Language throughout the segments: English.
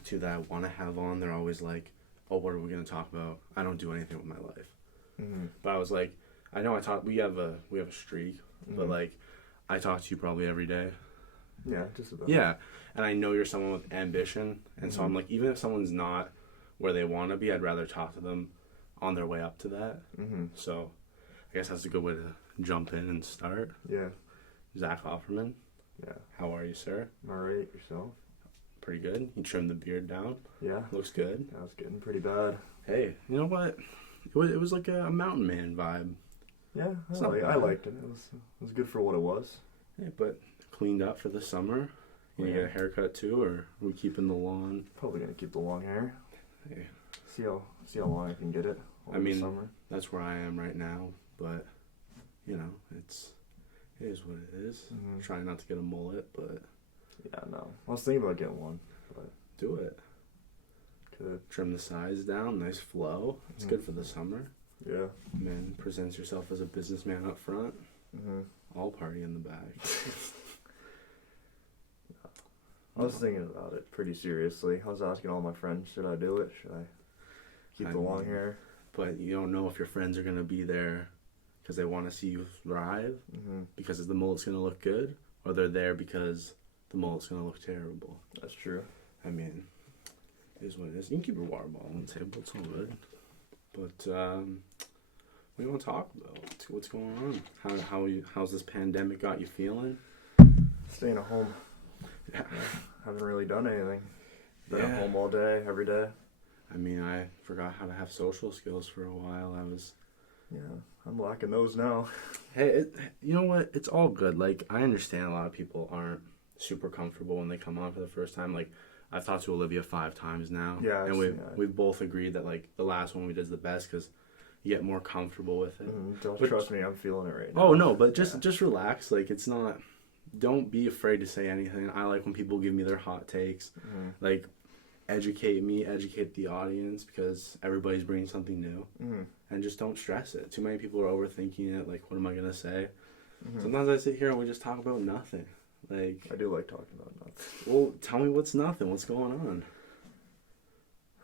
talk to that I want to have on, they're always like, oh, what are we going to talk about? I don't do anything with my life. Mm-hmm. But I was like, I know we have a streak, but like, I talk to you probably every day. Yeah, just about. Yeah, and I know you're someone with ambition, and so I'm like, even if someone's not where they want to be, I'd rather talk to them on their way up to that. So I guess that's a good way to jump in and start. Yeah. Zack Offerman. Yeah. How are you, sir? I'm alright. Yourself? Pretty good. You trimmed the beard down. Yeah. Looks good. Yeah, it's getting pretty bad. Hey, you know what? It was like a mountain man vibe. Yeah, I liked it. It was good for what it was. Yeah, but cleaned up for the summer. You get a haircut too, or are we keeping the lawn? Probably gonna keep the long hair. Hey. See how long I can get it over the summer. That's where I am right now, but you know, it is what it is. Trying not to get a mullet, but yeah, no. I was thinking about getting one, but do it. Could trim the sides down, nice flow. It's good for the summer. Yeah. Man presents yourself as a businessman up front. All party in the back. I was thinking about it pretty seriously. I was asking all my friends, should I do it? Should I keep the long hair? But you don't know if your friends are going to be there because they want to see you thrive, because the mullet's going to look good, or they're there because the mullet's going to look terrible. That's true. I mean, it is what it is. You can keep your water bottle on the table. It's all good. But what do you want to talk about? What's going on? How's this pandemic got you feeling? Staying at home. Yeah. Haven't really done anything. Been at home all day, every day. I mean, I forgot how to have social skills for a while. I'm lacking those now. Hey, you know what? It's all good. Like, I understand a lot of people aren't super comfortable when they come on for the first time. Like, I've talked to Olivia 5 times now. Yeah, and we've both agreed that, like, the last one we did is the best because you get more comfortable with it. Trust me, I'm feeling it right now. Oh, no, but just relax. Like, it's not... Don't be afraid to say anything. I like when people give me their hot takes. Like, educate me, educate the audience, because everybody's bringing something new. And just don't stress it. Too many people are overthinking it. Like, what am I going to say? Sometimes I sit here and we just talk about nothing. Like, I do like talking about nothing. Well, tell me what's nothing. What's going on?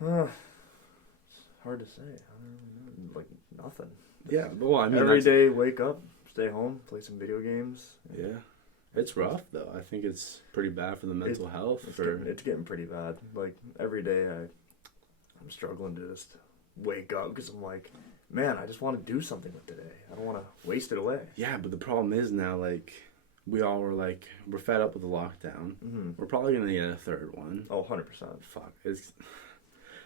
It's hard to say. I don't really know. Like, nothing. Yeah, well, I mean... Every day, wake up, stay home, play some video games. Yeah. It's rough, though. I think it's pretty bad for the mental health. It's getting pretty bad. Like, every day I'm struggling to just wake up because I'm like, man, I just want to do something with today. I don't want to waste it away. Yeah, but the problem is now, like, we all were like, we're fed up with the lockdown. We're probably going to get a third one. Oh, 100%. Fuck.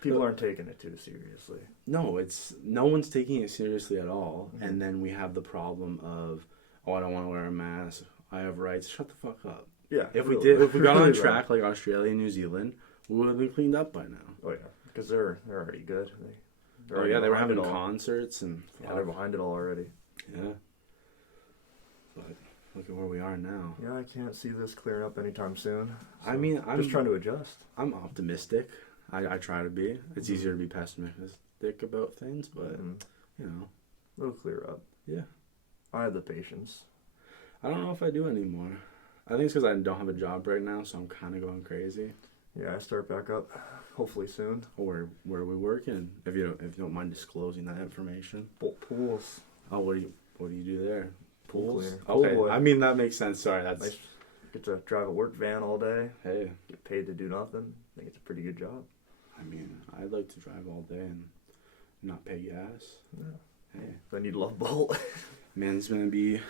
People aren't taking it too seriously. No, no one's taking it seriously at all. And then we have the problem of, oh, I don't want to wear a mask. I have rights. Shut the fuck up. Yeah. If we got on track like Australia and New Zealand, we would have been cleaned up by now. Oh yeah, because they're already good. They were having concerts and they're behind it all already. Yeah. But look at where we are now. Yeah, I can't see this clearing up anytime soon. So I mean, I'm just trying to adjust. I'm optimistic. I try to be. It's easier to be pessimistic about things, but you know, it'll clear up. Yeah. I have the patience. I don't know if I do anymore. I think it's because I don't have a job right now, so I'm kind of going crazy. Yeah, I start back up, hopefully soon. Where are we working? If you don't mind disclosing that information. Pools. Oh, what do you do there? Pools. Okay. Pool, I mean, that makes sense. Sorry, that's nice. Get to drive a work van all day. Hey. Get paid to do nothing. I think it's a pretty good job. I mean, I'd like to drive all day and not pay gas. Yeah. Hey. Then you'd love Bolt. Man, it's gonna be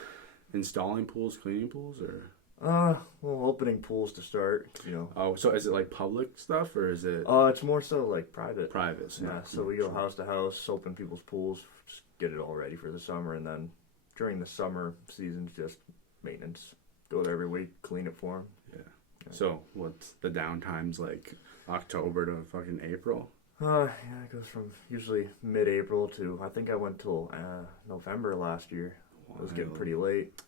installing pools, cleaning pools, or? Well, opening pools to start, you know. Oh, so is it like public stuff, or is it? It's more so like private. Private, so yeah. So we go house to house, open people's pools, just get it all ready for the summer, and then during the summer seasons, just maintenance. Go there every week, clean it for them. Yeah. So what's the downtimes like? October to fucking April? Yeah, it goes from usually mid-April to, I think I went till November last year. It was getting pretty late.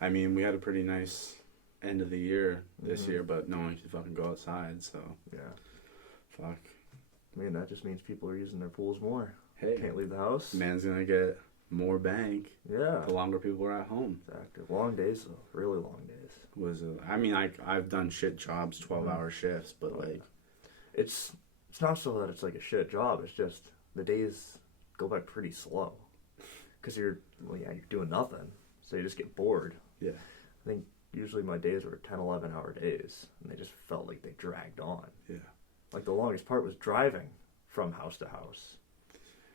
I mean, we had a pretty nice end of the year this year, but no one can fucking go outside, so. Yeah. Fuck. I mean, that just means people are using their pools more. Hey. Can't leave the house. Man's gonna get more bank. Yeah. The longer people are at home. Exactly. Long days, though. Really long days. I mean, I've done shit jobs, 12-hour shifts, but like. it's not so that it's like a shit job. It's just the days go by pretty slow because you're doing nothing, so you just get bored. Yeah. I think usually my days were 10, 11-hour days, and they just felt like they dragged on. Yeah. Like the longest part was driving from house to house.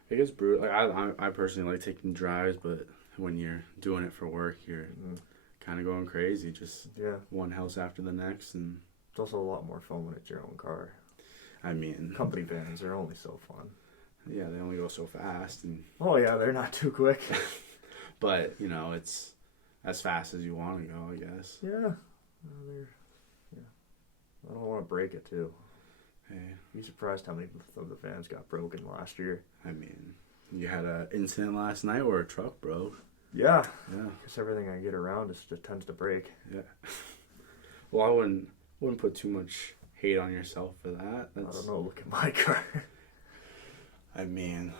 It gets brutal. Like I personally like taking drives, but when you're doing it for work, you're kind of going crazy. Just one house after the next, and it's also a lot more fun when it's your own car. I mean, company vans are only so fun. Yeah, they only go so fast, and oh yeah, they're not too quick. But you know, it's as fast as you want to go, I guess. Yeah. I don't want to break it too. Hey, be surprised how many of the vans got broken last year. I mean, you had an incident last night where a truck broke. Yeah. Yeah. Because everything I get around just tends to break. Yeah. Well, I wouldn't put too much hate on yourself for that. I don't know. Look at my car. I mean,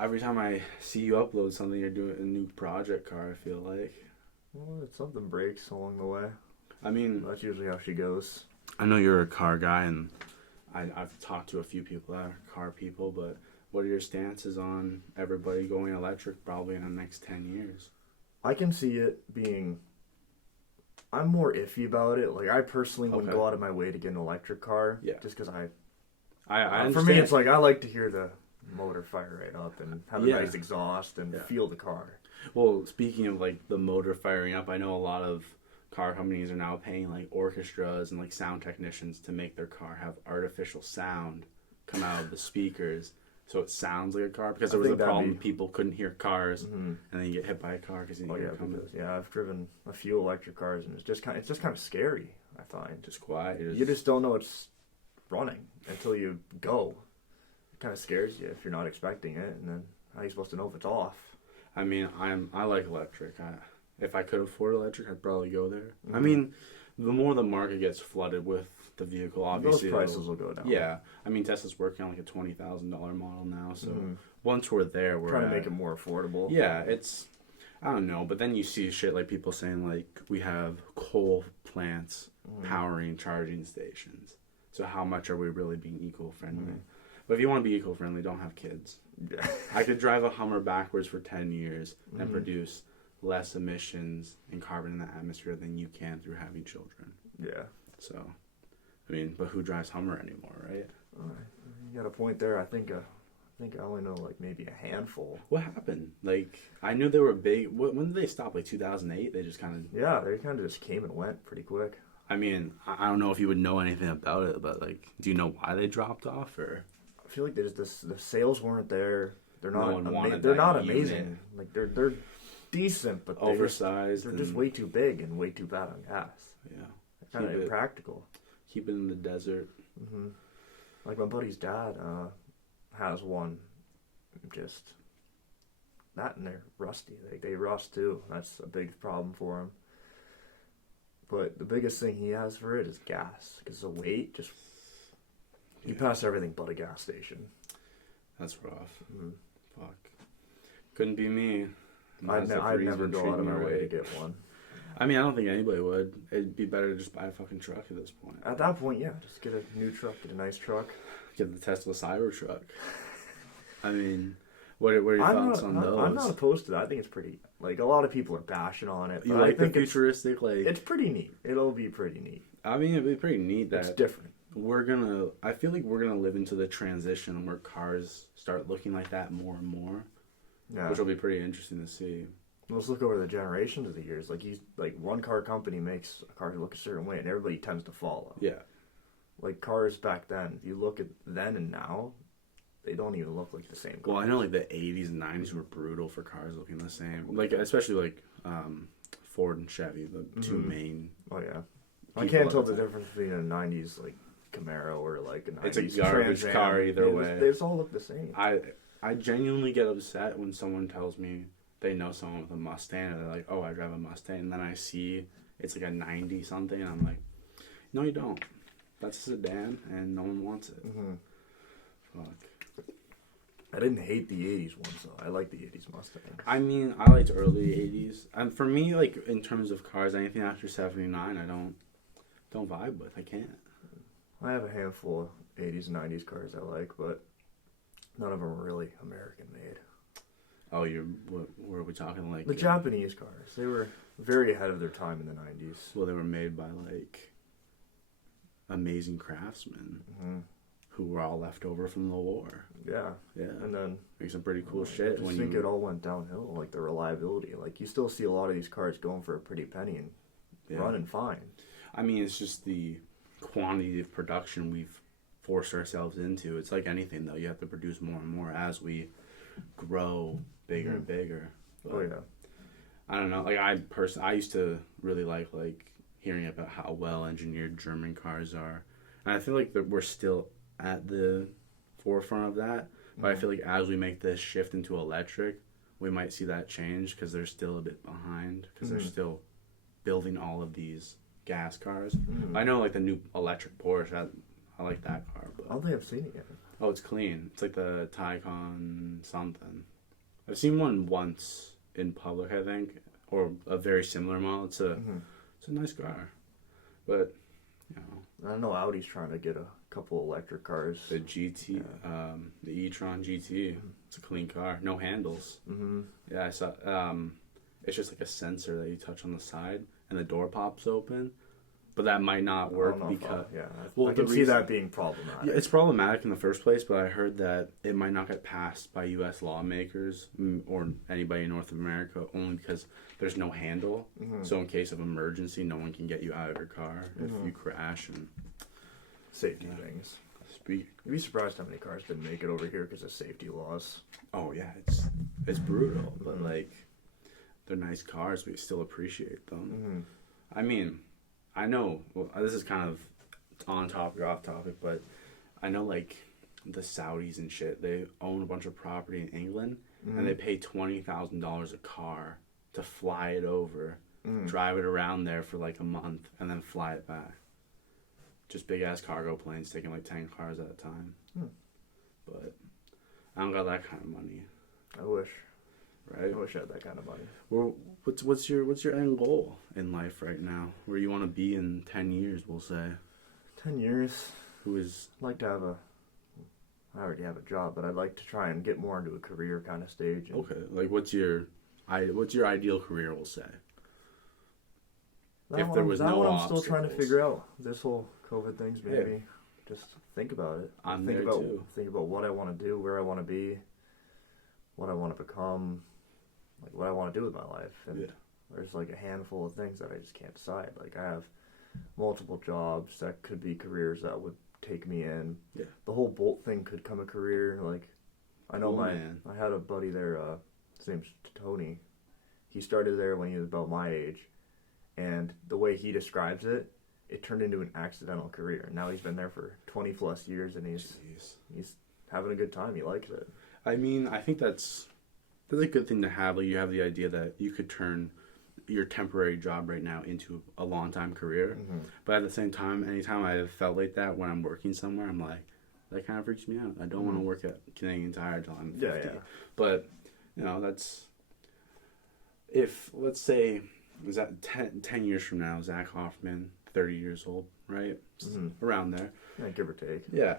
every time I see you upload something, you're doing a new project car, I feel like. Well, if something breaks along the way. I mean, that's usually how she goes. I know you're a car guy, and I've talked to a few people that are car people, but what are your stances on everybody going electric probably in the next 10 years? I can see it being... I'm more iffy about it. Like, I personally wouldn't go out of my way to get an electric car. Yeah. Just because I for me, it's like, I like to hear the motor fire right up and have a nice exhaust and feel the car. Well, speaking of, like, the motor firing up, I know a lot of car companies are now paying, like, orchestras and, like, sound technicians to make their car have artificial sound come out of the speakers so it sounds like a car, because there was a problem people couldn't hear cars and then you get hit by a car because you didn't hear it coming. I've driven a few electric cars and it's just kind of scary, I find. Just quiet. You just don't know it's running until you go. It kind of scares you if you're not expecting it, and then how are you supposed to know if it's off? I mean, I like electric. If I could afford electric, I'd probably go there. I mean, the more the market gets flooded with the vehicle, obviously those prices will go down. Yeah, I mean, Tesla's working on like a $20,000 model now, so once we're there, we're trying to make it more affordable. Yeah, I don't know, but then you see shit like people saying like we have coal plants powering charging stations. So how much are we really being eco-friendly? But if you want to be eco-friendly, don't have kids. Yeah. I could drive a Hummer backwards for 10 years and produce less emissions and carbon in the atmosphere than you can through having children. Yeah. So, I mean, but who drives Hummer anymore, right? You got a point there. I think I only know like maybe a handful. What happened? Like, I knew they were big. When did they stop? Like 2008? They just kind of... Yeah, they kind of just came and went pretty quick. I mean, I don't know if you would know anything about it, but like, do you know why they dropped off, or... I feel like the sales weren't there. They're not. No one wanted they're not unit. amazing. Like they're decent, but oversized. They're just way too big and way too bad on gas. Yeah, kind of impractical. Keep it in the desert. Like my buddy's dad has one. Just that, and they're rusty. They rust too. That's a big problem for him. But the biggest thing he has for it is gas, because the weight just. You pass everything but a gas station. That's rough. Fuck. Couldn't be me. I'd never go out of my way to get one. I mean, I don't think anybody would. It'd be better to just buy a fucking truck at this point. At that point, yeah. Just get a new truck, get a nice truck. Get the Tesla Cybertruck. I mean, what are your thoughts on those? I'm not opposed to that. I think it's pretty... Like, a lot of people are bashing on it. You like the futuristic, like... It's pretty neat. It'll be pretty neat. I mean, it'd be pretty neat that... It's different. I feel like we're gonna live into the transition where cars start looking like that more and more, which will be pretty interesting to see. Let's look over the generations of the years. Like one car company makes a car look a certain way, and everybody tends to follow. Yeah. Like cars back then, if you look at then and now, they don't even look like the same cars. Well, I know like the 80s and 90s were brutal for cars looking the same. Like especially like Ford and Chevy, the two main. Oh yeah. I can't tell the difference between a 90s like Camaro or like a 90s It's a garbage car either way. They just all look the same. I genuinely get upset when someone tells me they know someone with a Mustang, and they're like, oh, I drive a Mustang, and then I see it's like a 90 something, and I'm like, no, you don't. That's a sedan, and no one wants it. Fuck. I didn't hate the 80s ones, though. I like the 80s Mustang. I mean, I liked early 80s. And for me, like, in terms of cars, anything after 79, I don't vibe with. I can't. I have a handful of '80s and '90s cars I like, but none of them are really American made. Oh, what were we talking like? The Japanese cars, they were very ahead of their time in the '90s. Well, they were made by like amazing craftsmen who were all left over from the war. Yeah. Yeah. And then make some pretty cool shit. I just think it all went downhill, like the reliability. Like you still see a lot of these cars going for a pretty penny and running fine. I mean, it's just the quantity of production we've forced ourselves into. It's like anything, though. You have to produce more and more as we grow bigger and bigger. But, oh, yeah. I don't know. Like, I used to really like hearing about how well engineered German cars are. And I feel like that we're still at the forefront of that. But I feel like as we make this shift into electric, we might see that change because they're still a bit behind because they're still building all of these gas cars. I know, like, the new electric Porsche, I like that car. But I don't think I've seen it yet. Oh, it's clean. It's like the Taycan something. I've seen one once in public, I think, or a very similar model. It's a nice car, but you know. I know Audi's trying to get a couple electric cars. The GT, the e-tron GT. It's a clean car, no handles. Yeah, I saw. It's just like a sensor that you touch on the side, and the door pops open. But that might not work because I can see that being problematic. Yeah, it's problematic in the first place, but I heard that it might not get passed by U.S. lawmakers or anybody in North America only because there's no handle. So in case of emergency, no one can get you out of your car if you crash and safety things. You'd be surprised how many cars didn't make it over here because of safety laws. Oh yeah, it's brutal, but like they're nice cars. We still appreciate them. I mean. I know, well, this is kind of on topic or off topic, but I know, like, the Saudis and shit, they own a bunch of property in England, and they pay $20,000 a car to fly it over, drive it around there for, like, a month, and then fly it back. Just big-ass cargo planes taking, like, 10 cars at a time. But I don't got that kind of money. I wish. Right? I wish I had that kind of money. Well, what's your end goal in life right now? Where you want to be in 10 years, we'll say. 10 years. I'd like to have I already have a job, but I'd like to try and get more into a career kind of stage. Okay. Like, what's your ideal career, we'll say? If there was no obstacles. I'm still trying to figure out. This whole COVID thing's made me just think about it. Think about what I want to do, where I want to be, what I want to become. Like what I want to do with my life, and there's like a handful of things that I just can't decide. Like I have multiple jobs that could be careers that would take me in. Yeah. The whole Bolt thing could come a career. Like I know I had a buddy there. His name's Tony. He started there when he was about my age, and the way he describes it, it turned into an accidental career. And now he's been there for 20 plus years, and he's having a good time. He likes it. I mean, I think that's a good thing to have. Like, you have the idea that you could turn your temporary job right now into a long-time career. But at the same time, anytime I've felt like that when I'm working somewhere, I'm like, that kind of freaks me out. I don't want to work at Canadian Tire until I'm 50. Yeah. But, you know, that's... If, let's say, is that 10 years from now, Zack Offerman, 30 years old, right? Around there. Yeah, give or take. Yeah.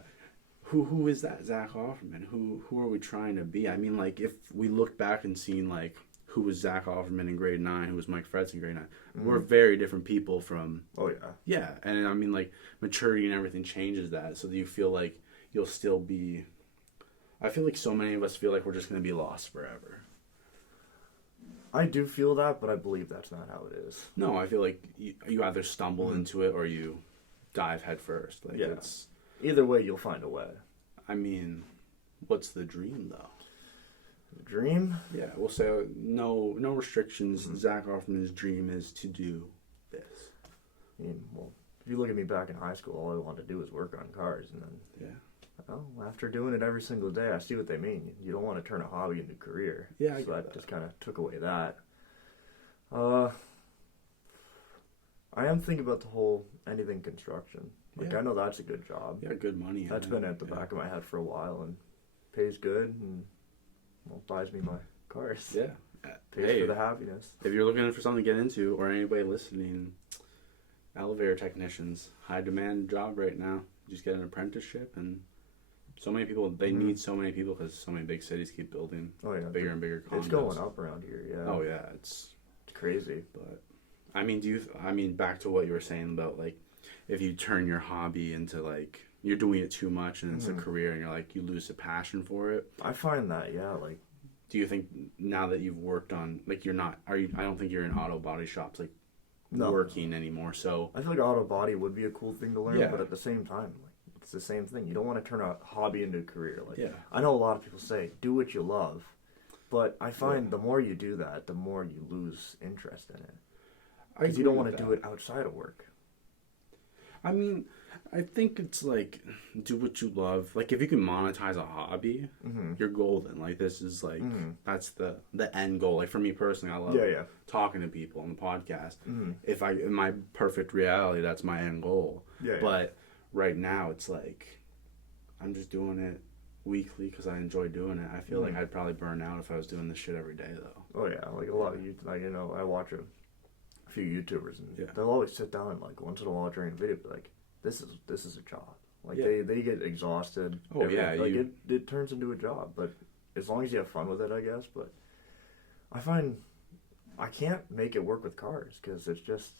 Who is that Zack Offerman? Who are we trying to be? I mean, like, if we look back and seen, like, who was Zack Offerman in grade 9, who was Mike Fretz in grade 9, we're very different people from... Oh, yeah. Yeah, and I mean, like, maturity and everything changes that, so do you feel like you'll still be... I feel like so many of us feel like we're just going to be lost forever. I do feel that, but I believe that's not how it is. No, I feel like you either stumble into it or you dive head first. Like, it's... Either way, you'll find a way. I mean, what's the dream, though? The dream? Yeah, we'll say no restrictions. Zack Offerman's dream is to do this. I mean, well, if you look at me back in high school, all I wanted to do was work on cars. And then, after doing it every single day, I see what they mean. You don't want to turn a hobby into a career. Yeah, so that just kind of took away that. I am thinking about the whole anything construction. Like, I know that's a good job. Yeah, good money. That's been at the back of my head for a while and pays good and buys me my cars. Yeah. Pays for the happiness. If you're looking for something to get into, or anybody listening, elevator technicians, high demand job right now. just get an apprenticeship. And so many people, they need so many people because so many big cities keep building bigger and bigger condos. It's going up around here, yeah. Oh yeah, it's crazy. But I mean, back to what you were saying about like, if you turn your hobby into like, you're doing it too much and it's a career and you're like, you lose the passion for it. I find that, yeah, like. Do you think now that you've worked on, like, I don't think you're in auto body shops, like, working anymore, so. I feel like auto body would be a cool thing to learn, but at the same time, like, it's the same thing. You don't want to turn a hobby into a career. Like, I know a lot of people say, do what you love, but I find the more you do that, the more you lose interest in it. Because you don't want to do it outside of work. I mean, I think it's like, do what you love. Like, if you can monetize a hobby, you're golden. Like, this is like, that's the end goal. Like, for me personally, I love talking to people on the podcast. If in my perfect reality, that's my end goal. But right now, it's like, I'm just doing it weekly because I enjoy doing it. I feel like I'd probably burn out if I was doing this shit every day, though. Oh, yeah. Like, a lot of you, like, you know, I watch a few YouTubers, and they'll always sit down and, like, once in a while during a video, be like, this is a job. Like, they get exhausted. Oh, yeah. Like, it turns into a job, but as long as you have fun with it, I guess. But I find I can't make it work with cars because it's just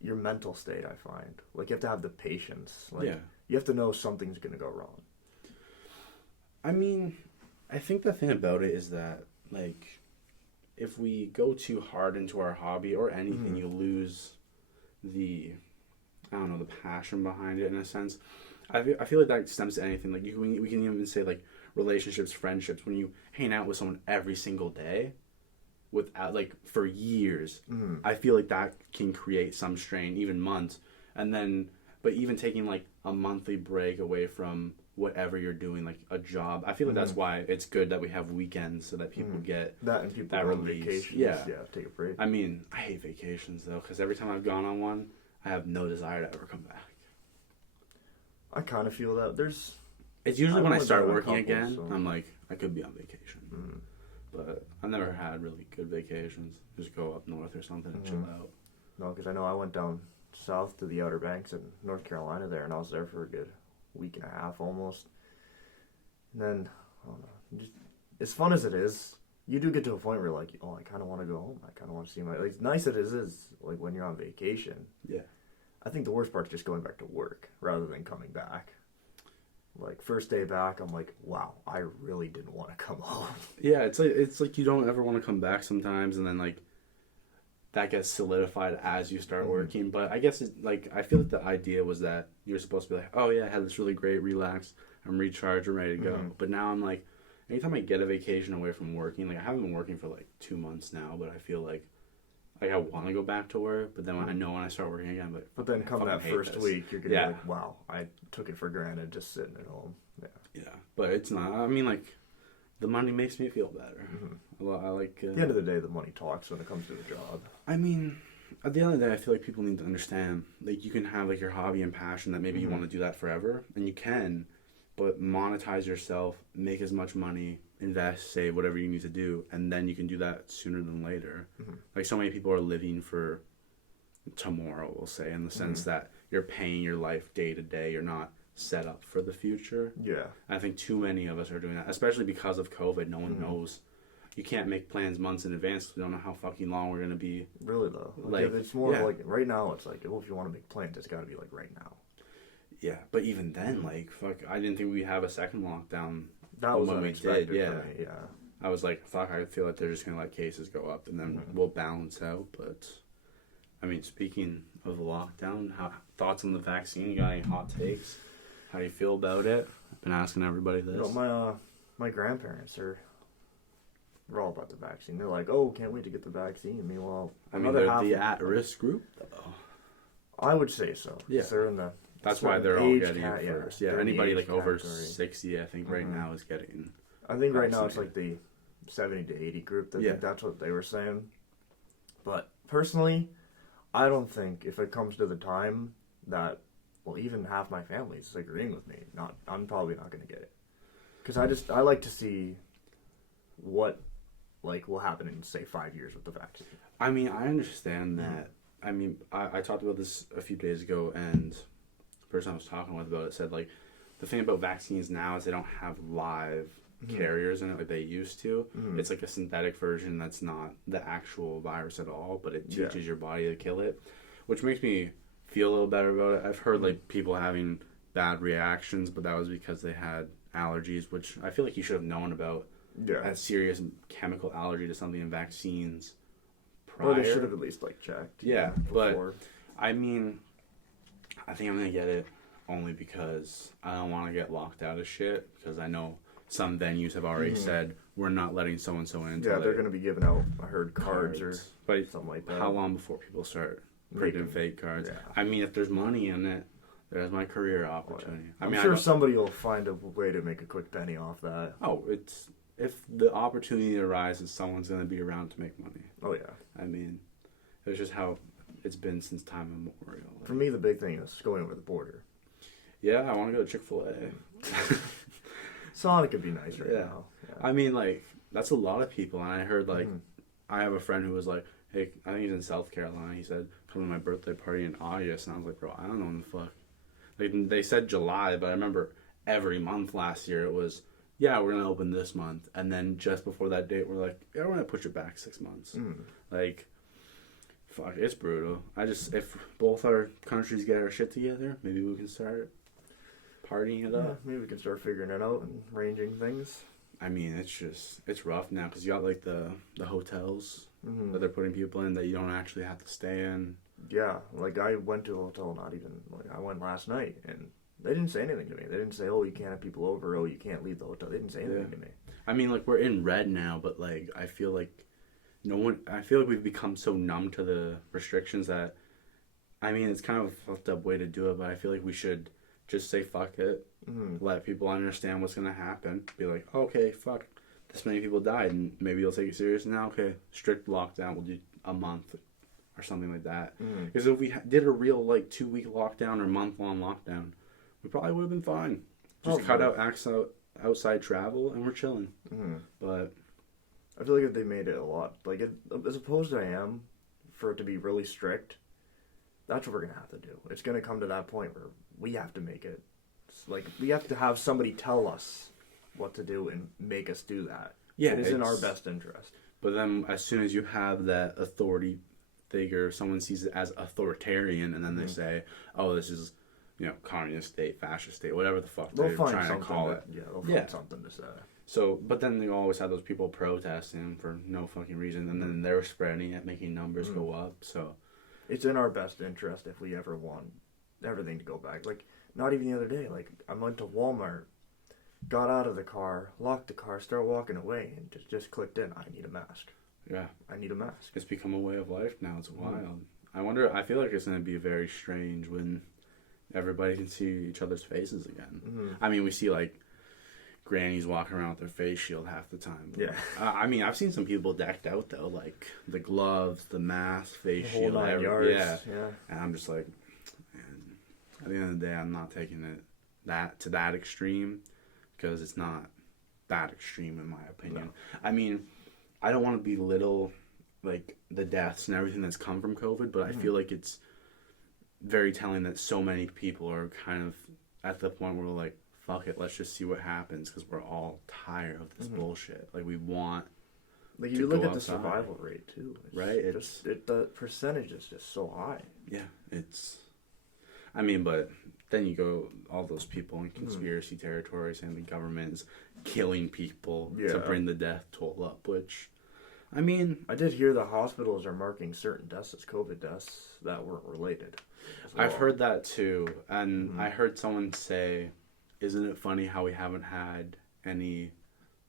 your mental state, I find. Like, you have to have the patience. Like, you have to know something's going to go wrong. I mean, I think the thing about it is that, like, if we go too hard into our hobby or anything, you lose the, I don't know, the passion behind it in a sense. I feel like that stems to anything. Like, we can even say, like, relationships, friendships. When you hang out with someone every single day, without, like, for years, I feel like that can create some strain, even months. And then, but even taking, like, a monthly break away from whatever you're doing, like a job. I feel like that's why it's good that we have weekends so that people get that, and people that go on release. vacations. Yeah, take a break. I mean, I hate vacations though, because every time I've gone on one, I have no desire to ever come back. I kind of feel that. It's usually when I start working again, I'm like, I could be on vacation. But I've never had really good vacations. Just go up north or something and chill out. No, because I know I went down south to the Outer Banks in North Carolina there, and I was there for a good week and a half almost. And then, I don't know, just, as fun as it is, you do get to a point where you're like, oh, I kind of want to go home. I kind of want to see my, like, nice as it is, like, when you're on vacation. Yeah. I think the worst part is just going back to work rather than coming back. Like, first day back, I'm like, wow, I really didn't want to come home. Yeah, it's like you don't ever want to come back sometimes, and then, like, that gets solidified as you start working. But I guess, I feel like the idea was that you're supposed to be like, oh, yeah, I had this really great relax. I'm recharged. I'm ready to go. But now I'm like, anytime I get a vacation away from working, like, I haven't been working for, like, 2 months now, but I feel like I want to go back to work. But then when I start working again, I'm like, but then come that first week, you're going to be like, wow, I took it for granted just sitting at home. Yeah, but it's not. I mean, like, the money makes me feel better. I like... at the end of the day, the money talks when it comes to the job. I mean, at the end of the day, I feel like people need to understand, like, you can have, like, your hobby and passion that maybe you want to do that forever, and you can, but monetize yourself, make as much money, invest, save, whatever you need to do, and then you can do that sooner than later. Like, so many people are living for tomorrow, we'll say, in the sense that you're paying your life day to day. You're not set up for the future. Yeah. I think too many of us are doing that, especially because of COVID. No one knows. You can't make plans months in advance. We don't know how fucking long we're going to be. Really, though. Like, it's more like, right now, it's like, well, if you want to make plans, it's got to be, like, right now. Yeah, but even then, like, fuck, I didn't think we'd have a second lockdown. That was when we did, yeah. I was like, fuck, I feel like they're just going to let cases go up, and then we'll balance out. But, I mean, speaking of the lockdown, thoughts on the vaccine? You got any hot takes? How do you feel about it? I've been asking everybody this. You know, my grandparents they're all about the vaccine. They're like, oh, can't wait to get the vaccine. Meanwhile, they're the at-risk group, though. I would say so. Yeah. They're in the... That's why they're all getting it first. Yeah, anybody like over 60, I think, right now is getting... I think right now it's like the 70 to 80 group. I think that's what they were saying. But personally, I don't think if it comes to the time that... Well, even half my family is agreeing with me. I'm probably not going to get it. Because I like to see what, like, will happen in, say, 5 years with the vaccine. I mean, I understand that. I mean, I talked about this a few days ago, and person I was talking with about it said, like, the thing about vaccines now is they don't have live carriers in it like they used to. It's like a synthetic version that's not the actual virus at all, but it teaches your body to kill it, which makes me feel a little better about it. I've heard like people having bad reactions, but that was because they had allergies, which I feel like you should have known about. A serious chemical allergy to something in vaccines prior. Well, they should have at least like checked. Yeah, before. But I mean, I think I'm gonna get it only because I don't want to get locked out of shit, because I know some venues have already said we're not letting so and so in. Yeah, they're gonna be giving out, I heard, cards or something like that. How long before people start printing fake cards? Yeah. I mean, if there's money in it, there's my career opportunity. I'm sure somebody will find a way to make a quick penny off that. Oh, if the opportunity arises, someone's going to be around to make money. Oh, yeah. I mean, it's just how it's been since time immemorial. For me, the big thing is going over the border. Yeah, I want to go to Chick-fil-A. Sonic could be nice right now. Yeah. I mean, like, that's a lot of people. And I heard, like, I have a friend who was like, hey, I think he's in South Carolina. He said, come to my birthday party in August. And I was like, bro, I don't know when the fuck. Like, they said July, but I remember every month last year it was, yeah, we're going to open this month. And then just before that date, we're like, yeah, we're going to push it back 6 months. Like, fuck, it's brutal. If both our countries get our shit together, maybe we can start partying it up. Maybe we can start figuring it out and arranging things. I mean, it's rough now because you got, like, the hotels that they're putting people in that you don't actually have to stay in. Yeah, like, I went to a hotel, I went last night, and they didn't say anything to me. They didn't say, oh, you can't have people over, oh, you can't leave the hotel. They didn't say anything to me. I mean, like, we're in red now, but, like, I feel like we've become so numb to the restrictions that, I mean, it's kind of a fucked up way to do it, but I feel like we should just say fuck it, let people understand what's going to happen, be like, okay, fuck, this many people died, and maybe you'll take it serious now, okay, strict lockdown, we'll do a month or something like that. Because if we did a real, like, 2-week lockdown or month-long lockdown, we probably would have been fine. Just cut out outside travel, and we're chilling. But I feel like if they made it a lot, like, as opposed to I am, for it to be really strict, that's what we're going to have to do. It's going to come to that point where we have to make it. Like, we have to have somebody tell us what to do and make us do that. Yeah, it's in our best interest. But then as soon as you have that authority figure, someone sees it as authoritarian, and then they say, oh, this is, communist state, fascist state, whatever the fuck they're trying to call it. Yeah, they'll find something to say. So, but then you always have those people protesting for no fucking reason, and then they're spreading it, making numbers go up, so. It's in our best interest if we ever want everything to go back. Like, not even the other day, like, I went to Walmart, got out of the car, locked the car, started walking away, and just clicked in, I need a mask. Yeah. I need a mask. It's become a way of life now. It's wild. I feel like it's going to be very strange when everybody can see each other's faces again. I mean, we see, like, grannies walking around with their face shield half the time. Yeah. I mean, I've seen some people decked out, though, like the gloves, the mask, face the shield. Whole 9 yards. Yeah. And I'm just like, man, at the end of the day, I'm not taking it to that extreme, because it's not that extreme in my opinion. No. I mean, I don't want to belittle, like, the deaths and everything that's come from COVID, but I feel like it's very telling that so many people are kind of at the point where we're like, fuck it, let's just see what happens, because we're all tired of this bullshit. Like, we want like, you look at the survival rate, too. Right? The percentage is just so high. Yeah, I mean, but then you go, all those people in conspiracy territory saying the government is killing people to bring the death toll up, which, I mean, I did hear the hospitals are marking certain deaths as COVID deaths that weren't related. Well. I've heard that too, and I heard someone say, isn't it funny how we haven't had any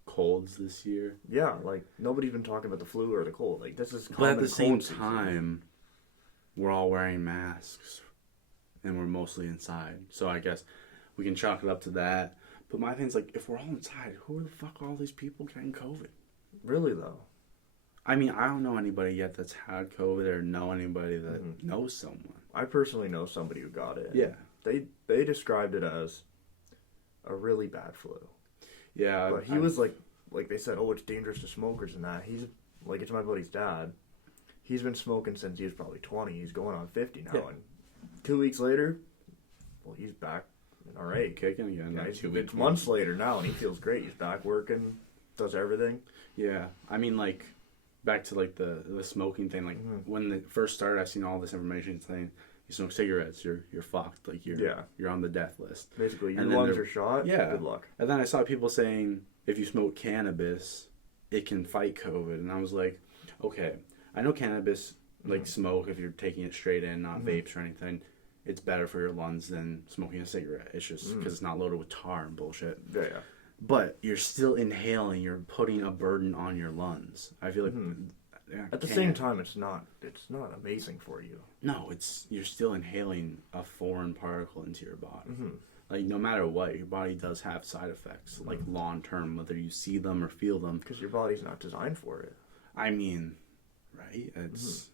colds this year? Yeah, like, nobody's been talking about the flu or the cold. Like, this is common. But at the same time, we're all wearing masks, and we're mostly inside. So I guess we can chalk it up to that. But my thing's, like, if we're all inside, who the fuck are all these people getting COVID? Really, though? I mean, I don't know anybody yet that's had COVID or know anybody that knows someone. I personally know somebody who got it. Yeah. They described it as a really bad flu. Yeah. But he was like they said, oh, it's dangerous to smokers and that. He's, like, it's my buddy's dad. He's been smoking since he was probably 20. He's going on 50 now. Yeah. And 2 weeks later, well, he's back. All right, kicking again. Yeah, like 2 weeks. it's months later now, and he feels great. He's back working, does everything. Yeah, I mean, like, back to like the smoking thing. Like when it first started, I seen all this information saying you smoke cigarettes, you're fucked. Like you're on the death list. Basically, your lungs are shot. Yeah. Good luck. And then I saw people saying if you smoke cannabis, it can fight COVID, and I was like, okay, I know cannabis, like smoke, if you're taking it straight in, not vapes or anything, it's better for your lungs than smoking a cigarette. It's just because it's not loaded with tar and bullshit. Yeah. But you're still inhaling. You're putting a burden on your lungs. I feel like at the same time, it's not amazing for you. No, you're still inhaling a foreign particle into your body. Like no matter what, your body does have side effects, like long term, whether you see them or feel them. Because your body's not designed for it. I mean, right?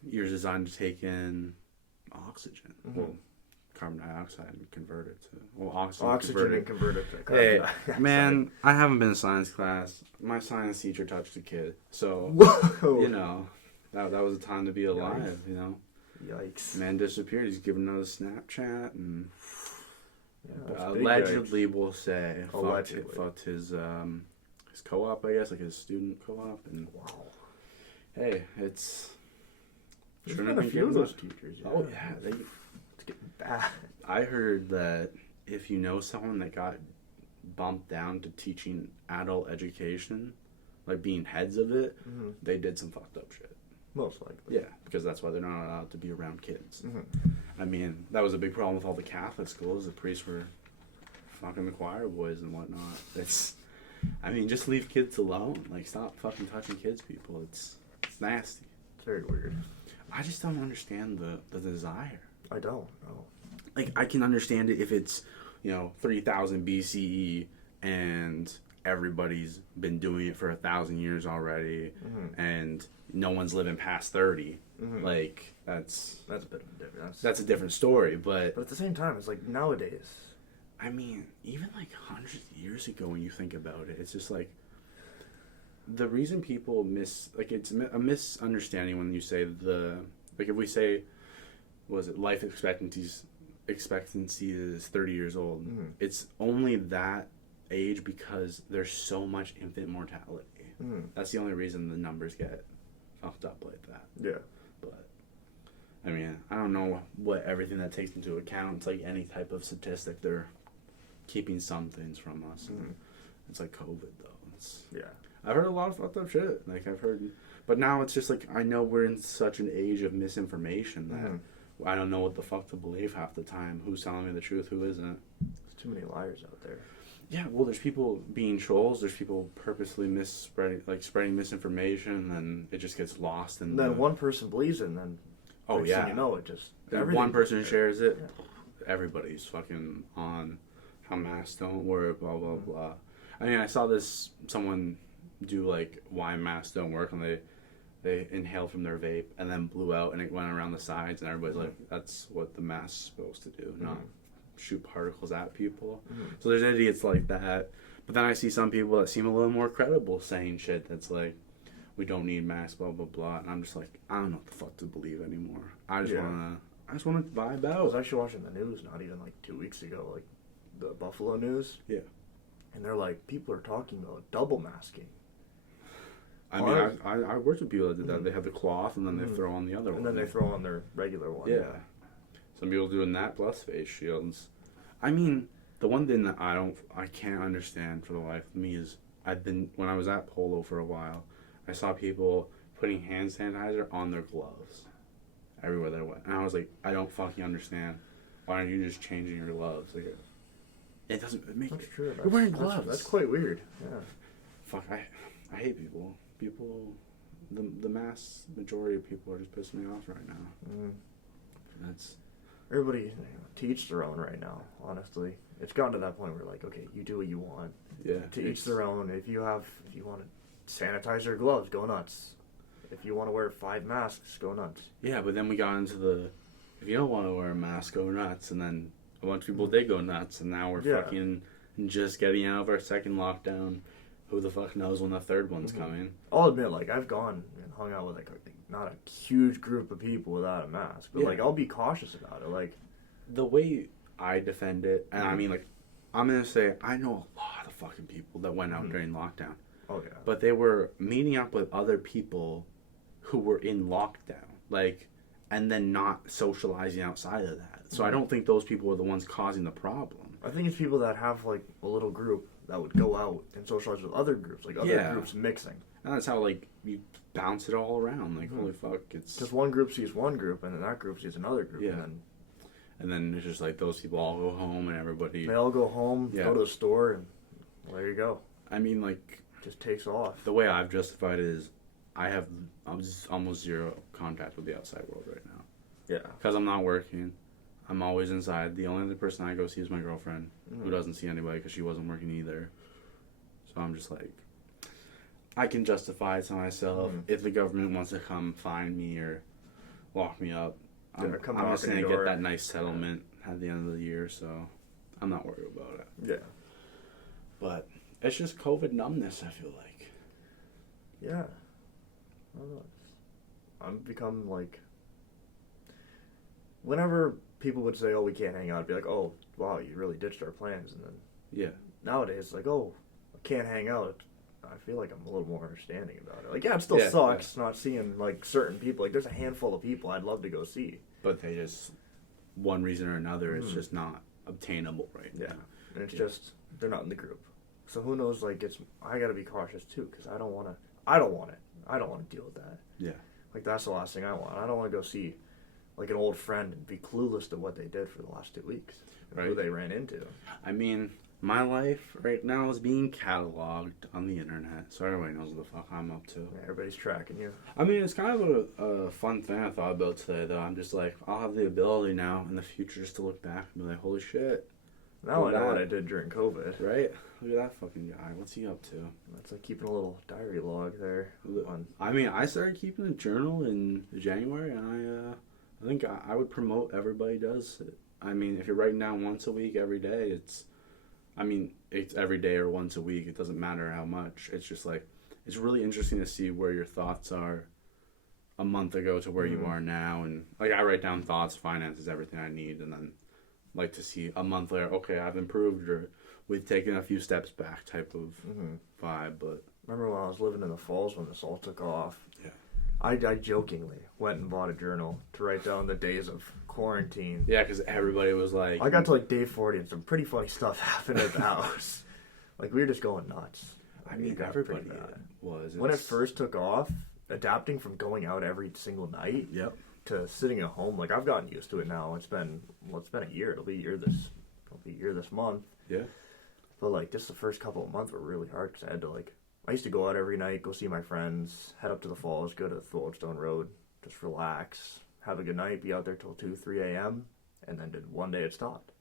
You're designed to take in oxygen. Well, carbon dioxide and convert it to oxygen and convert it to carbon dioxide. Man, I haven't been in science class. My science teacher touched a kid, so you know that was a time to be alive. You know, yikes. Man disappeared. He's giving another Snapchat and allegedly, we'll say, fucked his co-op, I guess, like his student co-op, and hey, it's. There's been a few of those teachers. Yeah. Oh yeah, it's getting bad. I heard that if you know someone that got bumped down to teaching adult education, like being heads of it, they did some fucked up shit. Most likely. Yeah, because that's why they're not allowed to be around kids. I mean, that was a big problem with all the Catholic schools. The priests were fucking the choir boys and whatnot. I mean, just leave kids alone. Like, stop fucking touching kids, people. It's nasty. It's very weird. I just don't understand the desire. I don't know. Like, I can understand it if it's, 3000 BCE and everybody's been doing it for 1,000 years already, and no one's living past 30. Like, that's a bit of a difference. That's a different story, but at the same time, it's like nowadays. I mean, even like hundreds of years ago, when you think about it, it's just like the reason people it's a misunderstanding when you say if we say, life expectancy is 30 years old. It's only that age because there's so much infant mortality. That's the only reason the numbers get fucked up like that. Yeah. But I mean, I don't know what everything that takes into account. It's like any type of statistic, they're keeping some things from us. It's like COVID though. I've heard a lot of fucked up shit. Like I've heard, but now it's just like I know we're in such an age of misinformation that I don't know what the fuck to believe half the time. Who's telling me the truth? Who isn't? There's too many liars out there. Yeah, well, there's people being trolls. There's people purposely spreading misinformation, and then it just gets lost. And then one person believes it, and then you know, it just one person shares it. Yeah. Everybody's fucking on how masks don't work. Blah blah blah. I mean, I saw someone do like why masks don't work, and they inhaled from their vape and then blew out, and it went around the sides, and everybody's like, "That's what the mask's supposed to do, not shoot particles at people." So there's idiots like that, but then I see some people that seem a little more credible saying shit that's like, we don't need masks, blah blah blah, and I'm just like, I don't know what the fuck to believe anymore. I just wanna vibe out. I was actually watching the news not even like 2 weeks ago, like the Buffalo news, and they're like, people are talking about double masking. I mean, I worked with people that did that. They have the cloth, and then they throw on the other one. And then they throw on their regular one. Yeah. Some people doing that plus face shields. I mean, the one thing that I can't understand for the life of me is when I was at Polo for a while, I saw people putting hand sanitizer on their gloves everywhere they went. And I was like, I don't fucking understand. Why aren't you just changing your gloves? Like, it doesn't make That's true. You're wearing gloves. That's quite weird. Yeah. Fuck, I hate people. The mass majority of people are just pissing me off right now. That's everybody teach their own right now. Honestly, it's gotten to that point where like, okay, you do what you want. Yeah. To each their own. If you want to sanitize your gloves, go nuts. If you want to wear 5 masks, go nuts. Yeah, but then we got into if you don't want to wear a mask, go nuts, and then a bunch of people did go nuts, and now we're fucking just getting out of our second lockdown. Who the fuck knows when the third one's coming? I'll admit, like, I've gone and hung out with, like, not a huge group of people without a mask. But, like, I'll be cautious about it. Like, the way I defend it, and I mean, like, I'm gonna say I know a lot of fucking people that went out during lockdown. Oh yeah. But they were meeting up with other people who were in lockdown, like, and then not socializing outside of that. So I don't think those people were the ones causing the problem. I think it's people that have like a little group that would go out and socialize with other groups, like other groups mixing. And that's how, like, you bounce it all around. Like, holy fuck, it's... Because one group sees one group, and then that group sees another group. Yeah. And then it's just like those people all go home and everybody... They all go home, go to the store, and well, there you go. I mean, like... Just takes off. The way I've justified it is I'm almost zero contact with the outside world right now. Yeah. Because I'm not working. I'm always inside. The only other person I go see is my girlfriend, who doesn't see anybody because she wasn't working either. So I'm just like... I can justify it to myself. If the government wants to come find me or lock me up, I'm just going to get that nice settlement at the end of the year, so I'm not worried about it. Yeah. But it's just COVID numbness, I feel like. Yeah. I don't know. I'm become like... Whenever people would say, oh, we can't hang out, I'd be like, oh, wow, you really ditched our plans. And then nowadays, it's like, oh, I can't hang out. I feel like I'm a little more understanding about it. Like, yeah, it still sucks not seeing, like, certain people. Like, there's a handful of people I'd love to go see. But they just, one reason or another, it's just not obtainable right now. And it's just, they're not in the group. So who knows, like, I gotta be cautious, too, because I don't want it. I don't want to deal with that. Yeah. Like, that's the last thing I want. I don't want to go see, like, an old friend and be clueless to what they did for the last 2 weeks. Right. Who they ran into. I mean... My life right now is being cataloged on the internet, so everybody knows what the fuck I'm up to. Yeah, everybody's tracking you. I mean, it's kind of a fun thing I thought about today, though. I'm just like, I'll have the ability now in the future just to look back and be like, holy shit. Now I know what I did during COVID. Right? Look at that fucking guy. What's he up to? That's like keeping a little diary log there. I mean, I started keeping a journal in January, and I think I would promote everybody does it. I mean, if you're writing down once a week every day, it's every day or once a week. It doesn't matter how much. It's just like, it's really interesting to see where your thoughts are a month ago to where you are now. And like, I write down thoughts, finances, everything I need. And then like to see a month later, okay, I've improved or we've taken a few steps back type of vibe. But remember when I was living in the Falls when this all took off? Yeah. I jokingly went and bought a journal to write down the days of quarantine. Yeah, because everybody was like... I got to like day 40 and some pretty funny stuff happened at the house. Like, we were just going nuts. I mean, everybody was. When it first took off, adapting from going out every single night to sitting at home, like, I've gotten used to it now. It's been a year. It'll be a year this month. Yeah. But, like, just the first couple of months were really hard because I had to, like... I used to go out every night, go see my friends, head up to the Falls, go to the Thornstone Road, just relax, have a good night, be out there till 2, 3 a.m., and then one day it stopped.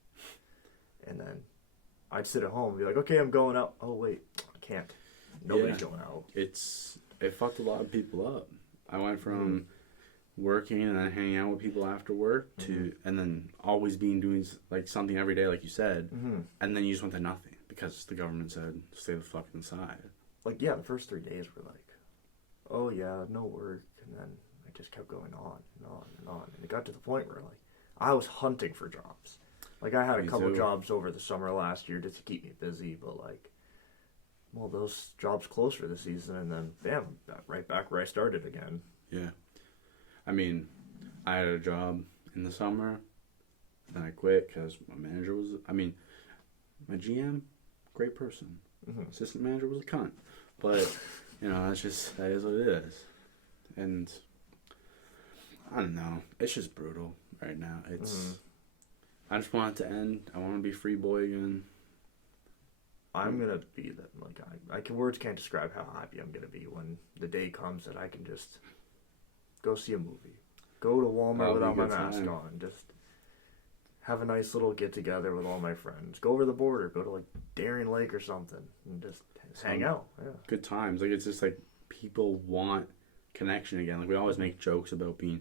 And then I'd sit at home and be like, okay, I'm going out. Oh, wait, I can't. Nobody's going out. It fucked a lot of people up. I went from working and then hanging out with people after work to, and then always doing like something every day, like you said, and then you just went to nothing because the government said, stay the fuck inside. Like, yeah, the first 3 days were like, oh, yeah, no work. And then it just kept going on and on and on. And it got to the point where, like, I was hunting for jobs. Like, I had a couple jobs over the summer last year just to keep me busy. But, like, well, those jobs closed for the season. And then, bam, right back where I started again. Yeah. I mean, I had a job in the summer. Then I quit because my manager was, my GM, great person. Assistant manager was a cunt. But, you know, that is what it is. And, I don't know. It's just brutal right now. I just want it to end. I want to be free boy again. I'm going to be that, like, words can't describe how happy I'm going to be when the day comes that I can just go see a movie. Go to Walmart without my mask on. Just have a nice little get-together with all my friends. Go over the border. Go to, like, Darien Lake or something. And just hang out. Yeah. Good times. Like, it's just, like, people want connection again. Like, we always make jokes about being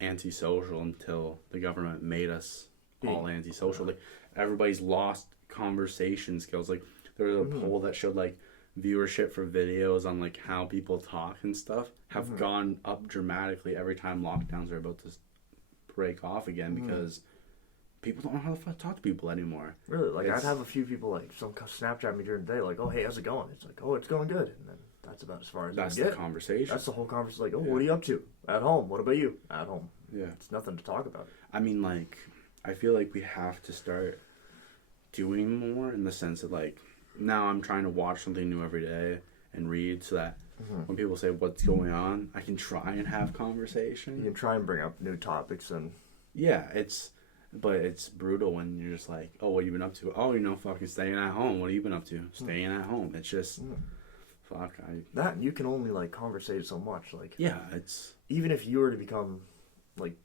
antisocial until the government made us all antisocial. Like, everybody's lost conversation skills. Like, there was a poll that showed, like, viewership for videos on, like, how people talk and stuff have gone up dramatically every time lockdowns are about to break off again because people don't know how the fuck to talk to people anymore. Really, like I'd have a few people like some Snapchat me during the day, like, "Oh, hey, how's it going?" It's like, "Oh, it's going good," and then that's about as far as that's I get. the conversation. That's the whole conversation. Like, "Oh, what are you up to at home? What about you at home?" Yeah, it's nothing to talk about. I mean, like, I feel like we have to start doing more in the sense that, like, now I'm trying to watch something new every day and read so that when people say what's going on, I can try and have conversation. You can try and bring up new topics and yeah, but it's brutal when you're just like, oh, what you been up to? Oh, fucking staying at home. What have you been up to? Staying at home. It's just fuck. That you can only like conversate so much. Like yeah, it's even if you were to become like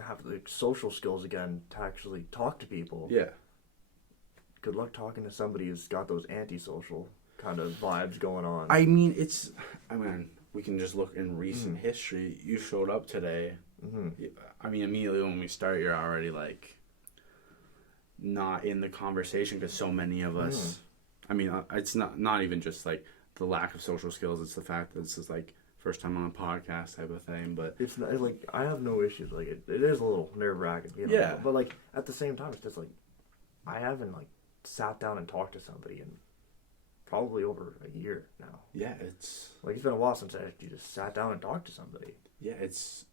have the social skills again to actually talk to people. Yeah. Good luck talking to somebody who's got those antisocial kind of vibes going on. I mean, we can just look in recent history. You showed up today. I mean, immediately when we start, you're already like not in the conversation because so many of us. I mean, it's not even just like the lack of social skills. It's the fact that this is like first time on a podcast type of thing. But it's not, like I have no issues. Like it is a little nerve wracking. Yeah. But like at the same time, it's just like I haven't like sat down and talked to somebody in probably over a year now. Yeah, it's been a while since I actually just sat down and talked to somebody. Yeah, it's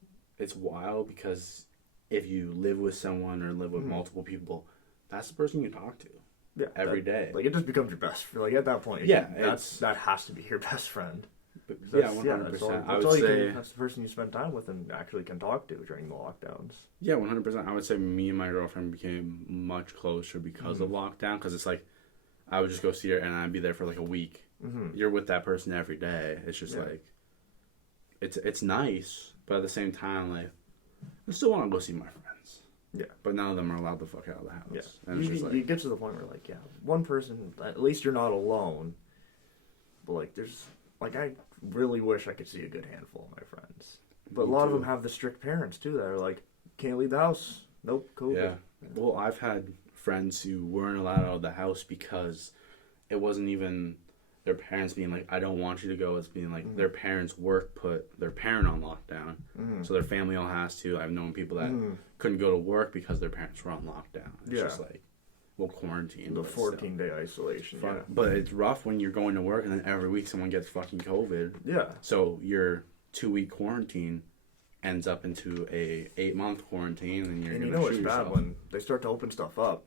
wild because if you live with someone or live with multiple people, that's the person you talk to. Yeah, every day. Like it just becomes your best friend. Like at that point, yeah, that has to be your best friend. Yeah, 100%. I would say that's the person you spend time with and actually can talk to during the lockdowns. Yeah, 100%. I would say me and my girlfriend became much closer because of lockdown. Because it's like I would just go see her and I'd be there for like a week. You're with that person every day. It's just like it's nice, but at the same time, like I still want to go see my friends. Yeah, but none of them are allowed the fuck out of the house. Yeah, and you get to the point where like one person, at least you're not alone. But like there's like I really wish I could see a good handful of my friends. But a lot of them have the strict parents too that are like, can't leave the house. Nope, COVID. Yeah. Well, I've had friends who weren't allowed out of the house because it wasn't even their parents being like, I don't want you to go. It's being like their parents' work put their parent on lockdown. So their family all has to. I've known people that couldn't go to work because their parents were on lockdown. It's just like, well, quarantine. The 14-day isolation. Yeah. But it's rough when you're going to work and then every week someone gets fucking COVID. Yeah. So your 2-week quarantine ends up into a 8-month quarantine, and you're gonna shoot yourself. Bad when they start to open stuff up,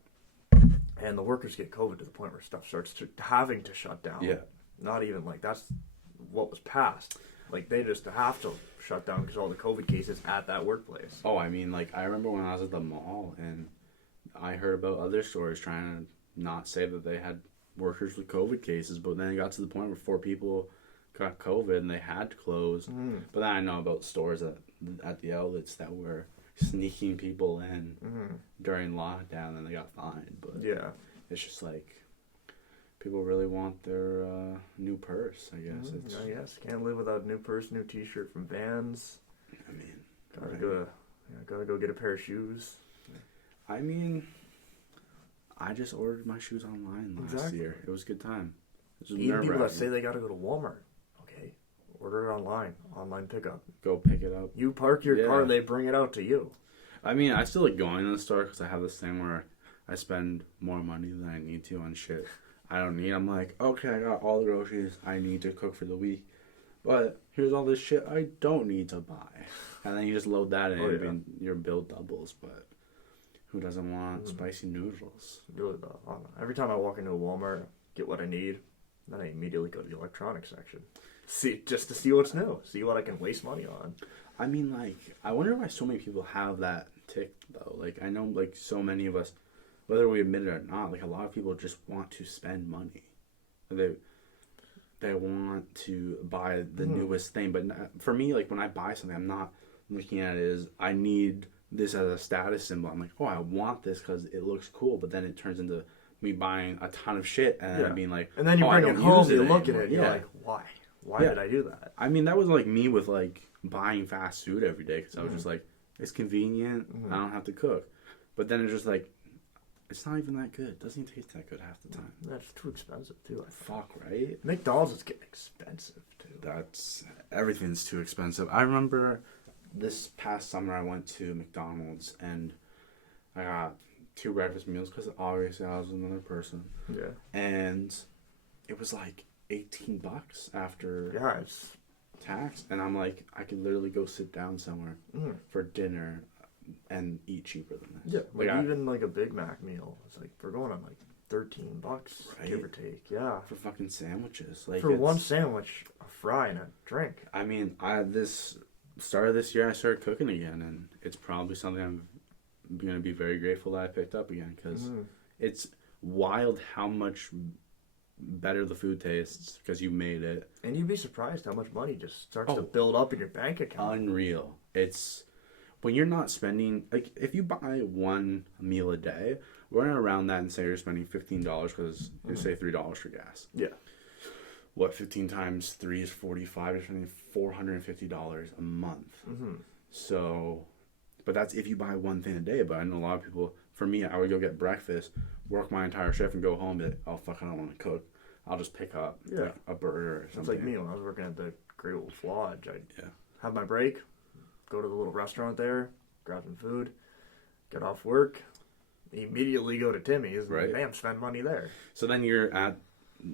and the workers get COVID to the point where stuff starts having to shut down. Yeah. Not even like that's what was passed. Like they just have to shut down because all the COVID cases at that workplace. Oh, I mean, like I remember when I was at the mall and I heard about other stores trying to not say that they had workers with COVID cases, but then it got to the point where 4 people got COVID and they had to close. But then I know about stores at the outlets that were sneaking people in during lockdown and they got fined. But it's just like people really want their new purse, I guess. I guess can't live without a new purse, new T-shirt from Vans. I mean, gotta go get a pair of shoes. I mean, I just ordered my shoes online last year. It was a good time. Even people that say they gotta go to Walmart, okay, order it online pickup. Go pick it up. You park your car, they bring it out to you. I mean, I still like going to the store because I have this thing where I spend more money than I need to on shit I don't need. I'm like, okay, I got all the groceries I need to cook for the week, but here's all this shit I don't need to buy. And then you just load that in and your bill doubles, but who doesn't want spicy noodles? Really though, every time I walk into a Walmart, get what I need, then I immediately go to the electronics section. Just to see what's new, see what I can waste money on. I mean, like, I wonder why so many people have that tick, though. Like, I know, like, so many of us, whether we admit it or not, like, a lot of people just want to spend money. They want to buy the newest thing. But for me, like, when I buy something, I'm not looking at it as, I need this as a status symbol. I'm like, oh, I want this because it looks cool. But then it turns into me buying a ton of shit and then being like, and then you bring it home, you look at it, and you're like, why? Why did I do that? I mean, that was like me with like buying fast food every day because I was just like, it's convenient. I don't have to cook. But then it's just like, it's not even that good. It doesn't even taste that good half the time. That's too expensive too. Fuck, right? McDonald's is getting expensive too. Everything's too expensive. I remember this past summer I went to McDonald's and I got 2 breakfast meals because obviously I was another person. Yeah. And it was like $18 after It's tax. And I'm like, I could literally go sit down somewhere for dinner and eat cheaper than this. Yeah. Like even like a Big Mac meal. It's like we're going on like $13, right? Give or take. Yeah. For fucking sandwiches. Like for one sandwich, a fry, and a drink. I mean, this start of this year, I started cooking again, and it's probably something I'm going to be very grateful that I picked up again, because it's wild how much better the food tastes because you made it. And you'd be surprised how much money just starts to build up in your bank account. Unreal. It's when you're not spending, like, if you buy one meal a day, we're going to round that and say you're spending $15 because you say $3 for gas. Yeah. What, 15 times 3 is 45. You're spending $450 a month. So, but that's if you buy one thing a day. But I know a lot of people, for me, I would go get breakfast, work my entire shift, and go home and be like, oh, fuck, I don't want to cook. I'll just pick up like, a burger or something. It's like me when I was working at the Great Wolf Lodge. I'd have my break, go to the little restaurant there, grab some food, get off work, immediately go to Timmy's, and bam, spend money there. So then you're at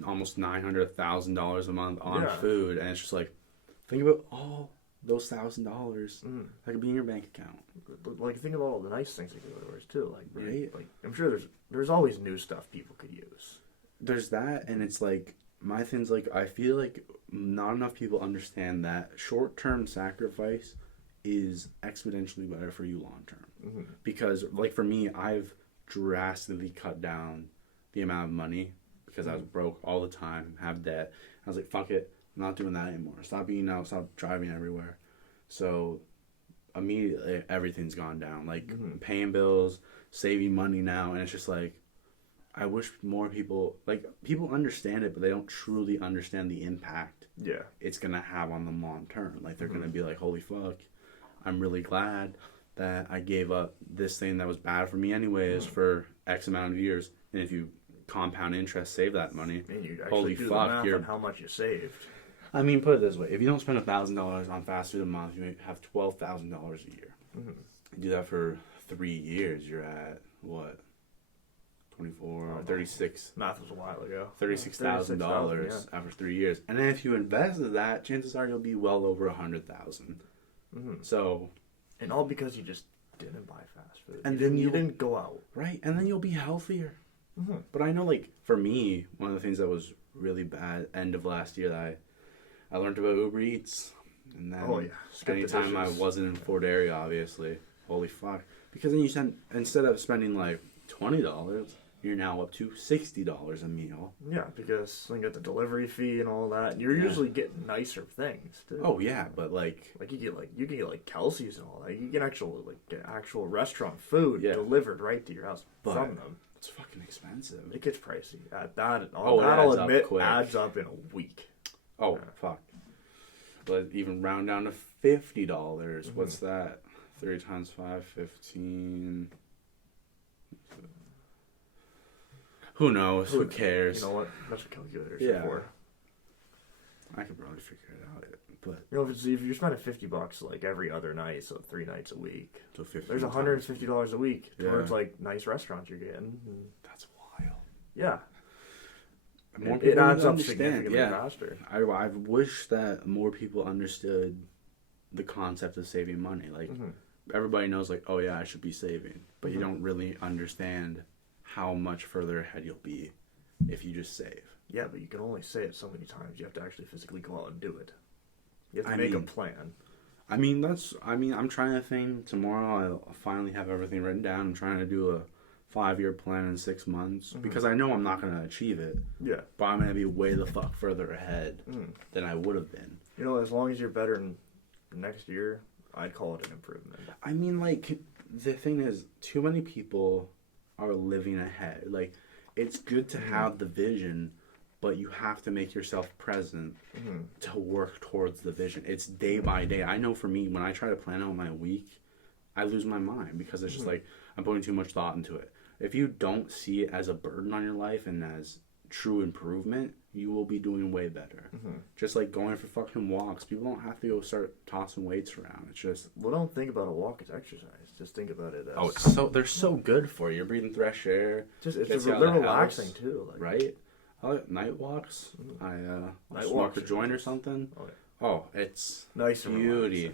almost $900,000 a month on food, and it's just like, think about all those $1,000 that could be in your bank account. But like, think about all the nice things that go to too. Like, like I'm sure there's always new stuff people could use. There's that, and it's like my thing's like I feel like not enough people understand that short-term sacrifice is exponentially better for you long-term. Because like for me, I've drastically cut down the amount of money because I was broke all the time, have debt. I was like, fuck it, I'm not doing that anymore. Stop eating out, stop driving everywhere. So immediately everything's gone down. Like paying bills, saving money now, and it's just like I wish more people understand it, but they don't truly understand the impact it's gonna have on them long term. Like they're gonna be like, holy fuck, I'm really glad that I gave up this thing that was bad for me anyways for X amount of years. And if you compound interest, save that money. And you actually holy do fuck, the math on how much you saved. I mean, put it this way: if you don't spend $1,000 on fast food a month, you have $12,000 a year. You do that for 3 years, you're at what? 24, 36. Math was a while ago. $36,000 after 3 years, and then if you invest that, chances are you'll be well over $100,000. So, and all because you just didn't buy fast food, and then you didn't go out, right? And then you'll be healthier. But I know, like for me, one of the things that was really bad end of last year that I learned about Uber Eats, and then anytime I wasn't in Fort area, obviously, holy fuck, because then you instead of spending like $20. You're now up to $60 a meal. Yeah, because you get the delivery fee and all that. And you're usually getting nicer things too. Oh yeah, but like you can get like Kelsey's and all that. You can get actual restaurant food delivered right to your house from them. It's fucking expensive. It gets pricey. I'll admit, adds up in a week. Oh fuck! But even round down to $50. What's that? 3 times 5, 15. Who knows? Who cares? You know what? That's what calculators are for. I could probably figure it out, but if you're spending $50 like every other night, so 3 nights a week, so there's $150 a week towards like nice restaurants you're getting. That's wild. Yeah, it adds up significantly faster. I wish that more people understood the concept of saving money. Like everybody knows, like, oh yeah, I should be saving, but you don't really understand how much further ahead you'll be if you just save. Yeah, but you can only say it so many times. You have to actually physically go out and do it. You have to make a plan. I'm trying to think tomorrow I'll finally have everything written down. I'm trying to do a 5-year plan in 6 months because I know I'm not going to achieve it. Yeah. But I'm going to be way the fuck further ahead than I would have been. You know, as long as you're better in next year, I'd call it an improvement. I mean, like, the thing is, too many people are living ahead. Like, it's good to have the vision, but you have to make yourself present to work towards the vision. It's day by day. I know for me, when I try to plan out my week, I lose my mind because it's just like I'm putting too much thought into it. If you don't see it as a burden on your life and as true improvement, you will be doing way better. Just like going for fucking walks. People don't have to go start tossing weights around. It's just... Well, don't think about a walk as exercise. Just think about it as... they're so good for you. You're breathing fresh air. They're relaxing too. Like, right? I like night walks. I smoke a joint or something. It's nice beauty.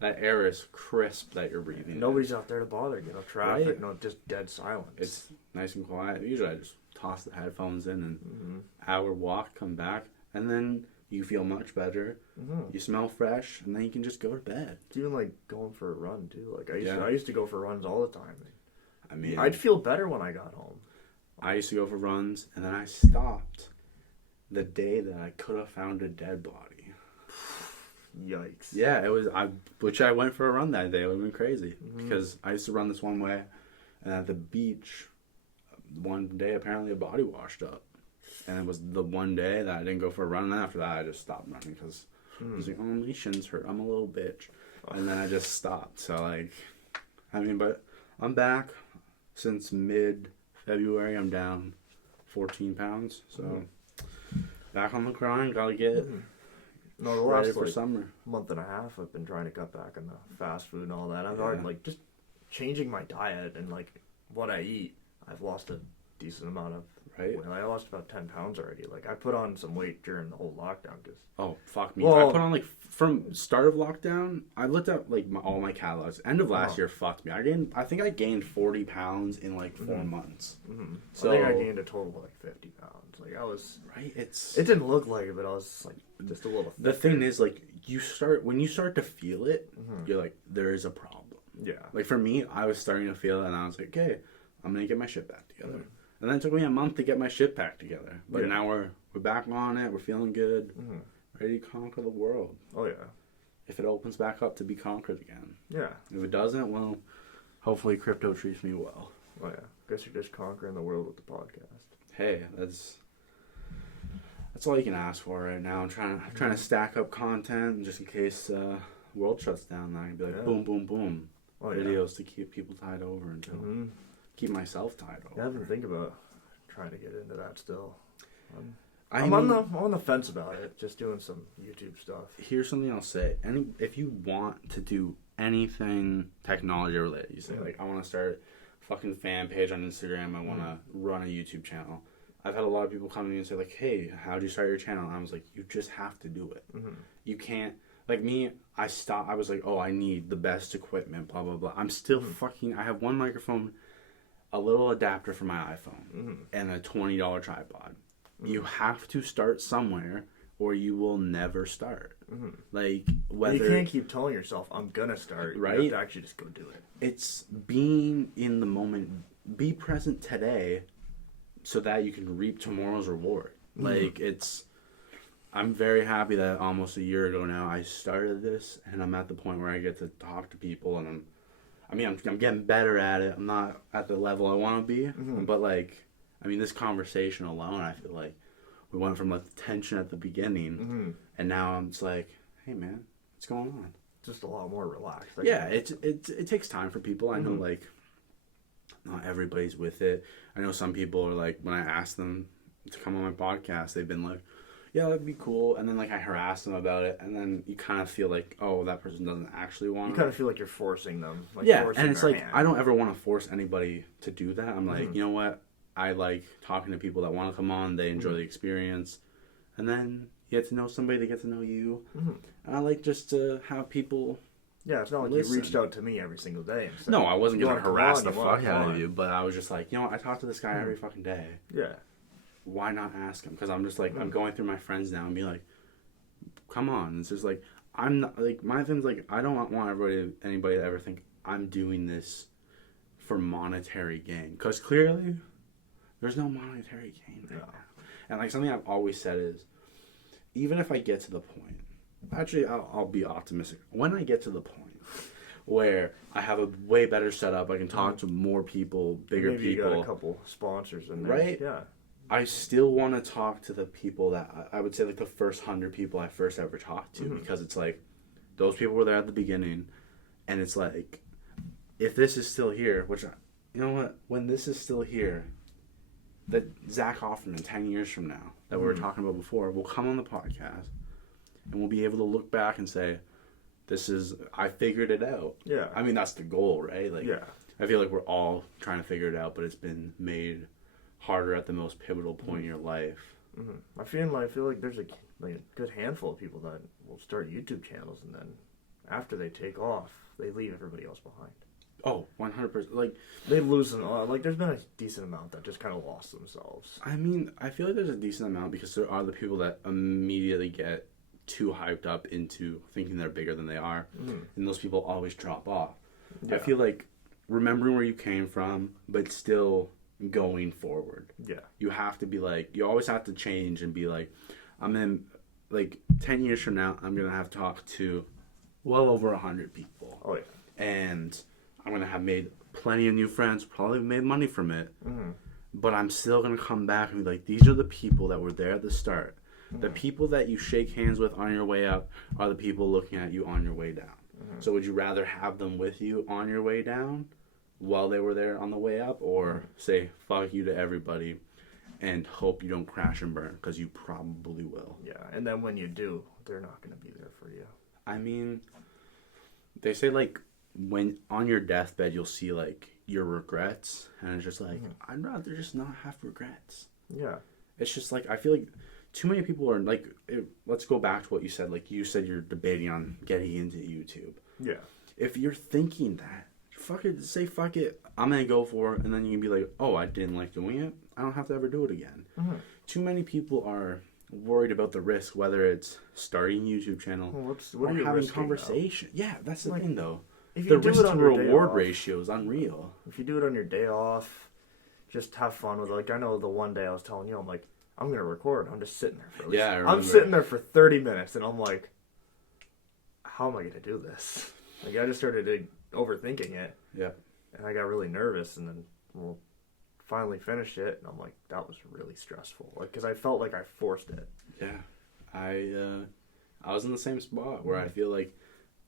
That air is crisp that you're breathing. Nobody's out there to bother you. No traffic, no just dead silence. It's nice and quiet. Usually I just toss the headphones in and hour walk, come back, and then you feel much better. You smell fresh, and then you can just go to bed. It's even like going for a run too. Like I used to go for runs all the time. I mean, I'd feel better when I got home. I used to go for runs, and then I stopped the day that I could have found a dead body. Yikes. Yeah, it was. I went for a run that day. It would have been crazy because I used to run this one way, and at the beach, one day apparently a body washed up, and it was the one day that I didn't go for a run. And after that, I just stopped running because I was like, "Oh, my shins hurt. I'm a little bitch," and then I just stopped. So like, I mean, but I'm back since mid-February. I'm down 14 pounds. So back on the grind. Gotta get. No, the last for summer month and a half, I've been trying to cut back on the fast food and all that. I've already like just changing my diet and like what I eat. I've lost a decent amount of weight. I lost about 10 pounds already. Like I put on some weight during the whole lockdown. Fuck me. I put on like from start of lockdown. I looked at like all my calories. End of last year fucked me. I think I gained 40 pounds in like 4 months. So I think I gained a total of like 50 pounds. Like I was it didn't look like it, but I was like just a little thicker. The thing is, like when you start to feel it, you're like, there is a problem. Yeah. Like for me, I was starting to feel it, and I was like, okay, I'm gonna get my shit back together. And then it took me a month to get my shit back together. But now we're back on it. We're feeling good, ready to conquer the world. Oh yeah. If it opens back up to be conquered again. Yeah. If it doesn't, well, hopefully crypto treats me well. Oh yeah. Guess you're just conquering the world with the podcast. Hey, that's all you can ask for right now. I'm trying to stack up content just in case world shuts down. Then I can be like boom, boom, boom, videos to keep people tied over until keep myself tied over. I haven't think about trying to get into that still. I'm on the fence about it. Just doing some YouTube stuff. Here's something I'll say. If you want to do anything technology related, you say like I want to start a fucking fan page on Instagram. I want to run a YouTube channel. I've had a lot of people come to me and say, like, hey, how'd you start your channel? And I was like, you just have to do it. You can't, like me, I stopped. I was like, oh, I need the best equipment, blah, blah, blah. I'm still I have one microphone, a little adapter for my iPhone, and a $20 tripod. You have to start somewhere or you will never start. Like, whether... You can't keep telling yourself, I'm going to start. Right? You have to actually just go do it. It's being in the moment. Be present today so that you can reap tomorrow's reward. Like, I'm very happy that almost a year ago now I started this, and I'm at the point where I get to talk to people, and I'm getting better at it. I'm not at the level I want to be, but like, I mean, this conversation alone, I feel like we went from like tension at the beginning, and now I'm just like, hey man, what's going on? Just a lot more relaxed. Like, yeah, it takes time for people. I know like not everybody's with it. I know some people are like, when I ask them to come on my podcast, they've been like, yeah, that'd be cool. And then like I harass them about it, and then you kind of feel like, oh, that person doesn't actually want to. You kind of feel like you're forcing them. Like and it's like, I don't ever want to force anybody to do that. I'm like, you know what? I like talking to people that want to come on. They enjoy the experience. And then you get to know somebody, they get to know you. And I like just to have people... Yeah, it's not like you reached out to me every single day. No, I wasn't going to harass the fuck out of you, but I was just like, you know, I talk to this guy every fucking day. Yeah. Why not ask him? Because I'm just like, I'm going through my friends now and be like, come on. It's just like, I'm not, like, my thing's like, I don't want anybody to ever think I'm doing this for monetary gain. Because clearly, there's no monetary gain right now. And like, something I've always said is, even if I get to the point, actually, I'll be optimistic. When I get to the point where I have a way better setup, I can talk to more people, bigger Maybe people. You got a couple sponsors in there. Right? Yeah. I still want to talk to the people that I would say like the first 100 people I first ever talked to, because it's like those people were there at the beginning, and it's like, if this is still here, which you know what, when this is still here, that Zack Offerman 10 years from now that we were talking about before will come on the podcast and we'll be able to look back and say, I figured it out. Yeah. I mean, that's the goal, right? Like, yeah. I feel like we're all trying to figure it out, but it's been made harder at the most pivotal point in your life. Mm-hmm. I feel like there's a good handful of people that will start YouTube channels, and then after they take off, they leave everybody else behind. Oh, 100%. Like, they lose them. Like, there's been a decent amount that just kind of lost themselves. I mean, I feel like there's a decent amount because there are the people that immediately get too hyped up into thinking they're bigger than they are, and those people always drop off. Yeah. I feel like remembering where you came from, but still going forward. Yeah. You have to be like, you always have to change and be like, I'm in, like, 10 years from now, I'm going to have talked to well over 100 people. Oh, yeah. And I'm going to have made plenty of new friends, probably made money from it. Mm-hmm. But I'm still going to come back and be like, these are the people that were there at the start. Mm-hmm. The people that you shake hands with on your way up are the people looking at you on your way down. Mm-hmm. So would you rather have them with you on your way down while they were there on the way up, or say fuck you to everybody and hope you don't crash and burn, because you probably will. Yeah, and then when you do, they're not going to be there for you. I mean, they say, like, when on your deathbed you'll see, like, your regrets, and it's just like, I'd rather just not have regrets. Yeah. It's just like, I feel like too many people are like, let's go back to what you said. Like, you said you're debating on getting into YouTube. Yeah. If you're thinking that, say fuck it, I'm gonna go for it, and then you can be like, oh, I didn't like doing it, I don't have to ever do it again. Mm-hmm. Too many people are worried about the risk, whether it's starting a YouTube channel or having conversation. Though? Yeah, that's the thing though. If you the do risk it on to your reward day ratio is unreal. If you do it on your day off, just have fun with it. Like, I know the one day I was telling you, I'm like, I'm gonna record. I'm just sitting there for I remember. I'm sitting there for 30 minutes, and I'm like, how am I gonna do this? Like, I just started overthinking it. Yeah. And I got really nervous, and then finally finished it, and I'm like, that was really stressful. Like, because I felt like I forced it. Yeah, I was in the same spot where I feel like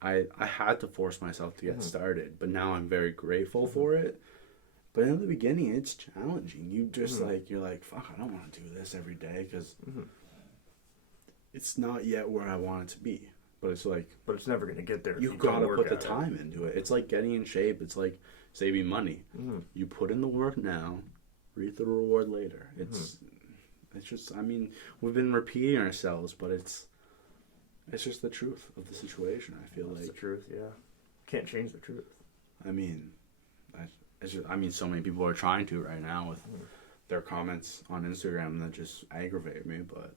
I had to force myself to get started, but now I'm very grateful for it. But in the beginning, it's challenging. You just you're like, fuck, I don't want to do this every day because it's not yet where I want it to be. But it's like, but it's never gonna get there. You gotta put the time into it. It's like getting in shape. It's like saving money. You put in the work now, reap the reward later. It's just, I mean, we've been repeating ourselves, but it's just the truth of the situation. I feel That's like the truth. Yeah, can't change the truth. I mean, so many people are trying to right now with their comments on Instagram that just aggravate me, but.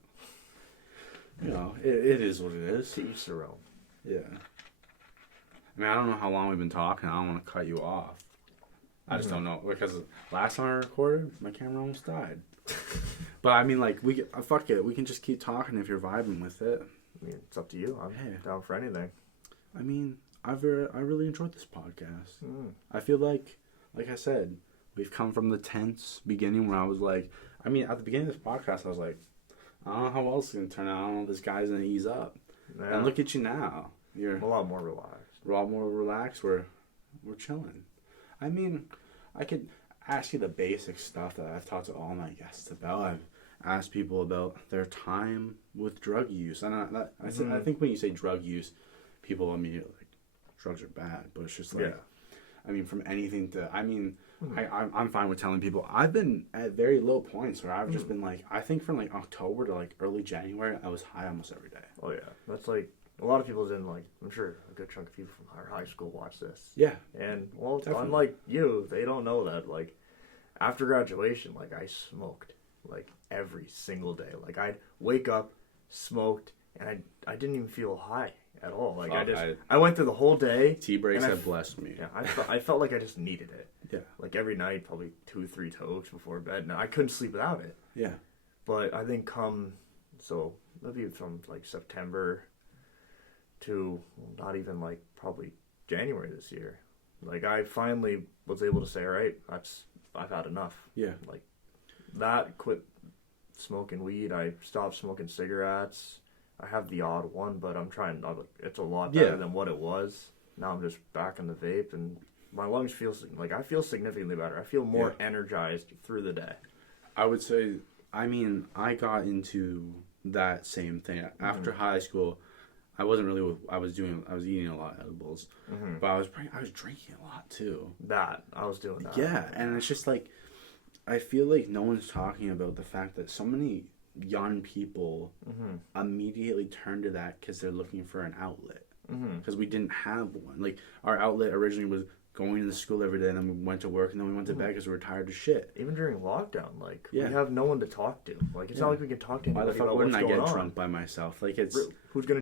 You know, it is what it is. To each their own. Yeah. I mean, I don't know how long we've been talking. I don't want to cut you off. I just don't know. Because last time I recorded, my camera almost died. But I mean, like, fuck it. We can just keep talking if you're vibing with it. I mean, it's up to you. I'm down for anything. I mean, I really enjoyed this podcast. I feel like I said, we've come from the tense beginning where I was like, I mean, at the beginning of this podcast, I was like, I don't know how else it's going to turn out. I don't know if this guy's going to ease up. Yeah. And look at you now. You're a lot more relaxed. We're all more relaxed. We're chilling. I mean, I could ask you the basic stuff that I've talked to all my guests about. I've asked people about their time with drug use. And I think when you say drug use, people immediately like, drugs are bad. But it's just like, I mean, from anything to, I mean, I'm fine with telling people. I've been at very low points where I've just been like, I think from like October to like early January, I was high almost every day. Oh yeah, that's like a lot of people didn't like. I'm sure a good chunk of people from our high school watch this. Yeah, and well, definitely. Unlike you, they don't know that. Like after graduation, like I smoked like every single day. Like I'd wake up, smoked, and I didn't even feel high at all. Like I went through the whole day. T-breaks have blessed me. Yeah, I felt like I just needed it. Yeah. Like every night, probably 2-3 tokes before bed. Now I couldn't sleep without it. Yeah. But I think maybe from like September to not even like probably January this year. Like I finally was able to say, all right, I've had enough. Yeah. Like that, quit smoking weed. I stopped smoking cigarettes. I have the odd one, but I'm trying. It's a lot better than what it was. Now I'm just back in the vape, and my lungs feel like I feel significantly better. I feel more energized through the day. I would say, I mean, I got into that same thing after high school. I wasn't really. I was eating a lot of edibles, but I was drinking a lot too. I was doing that. Yeah, and it's just like, I feel like no one's talking about the fact that so many young people immediately turn to that because they're looking for an outlet. Because we didn't have one. Like, our outlet originally was going to school every day, and then we went to work, and then we went to bed because we were tired as shit. Even during lockdown, like, we have no one to talk to. Like, it's not like we can talk to anybody. Why the fuck wouldn't I get drunk by myself? Like, it's... Who's gonna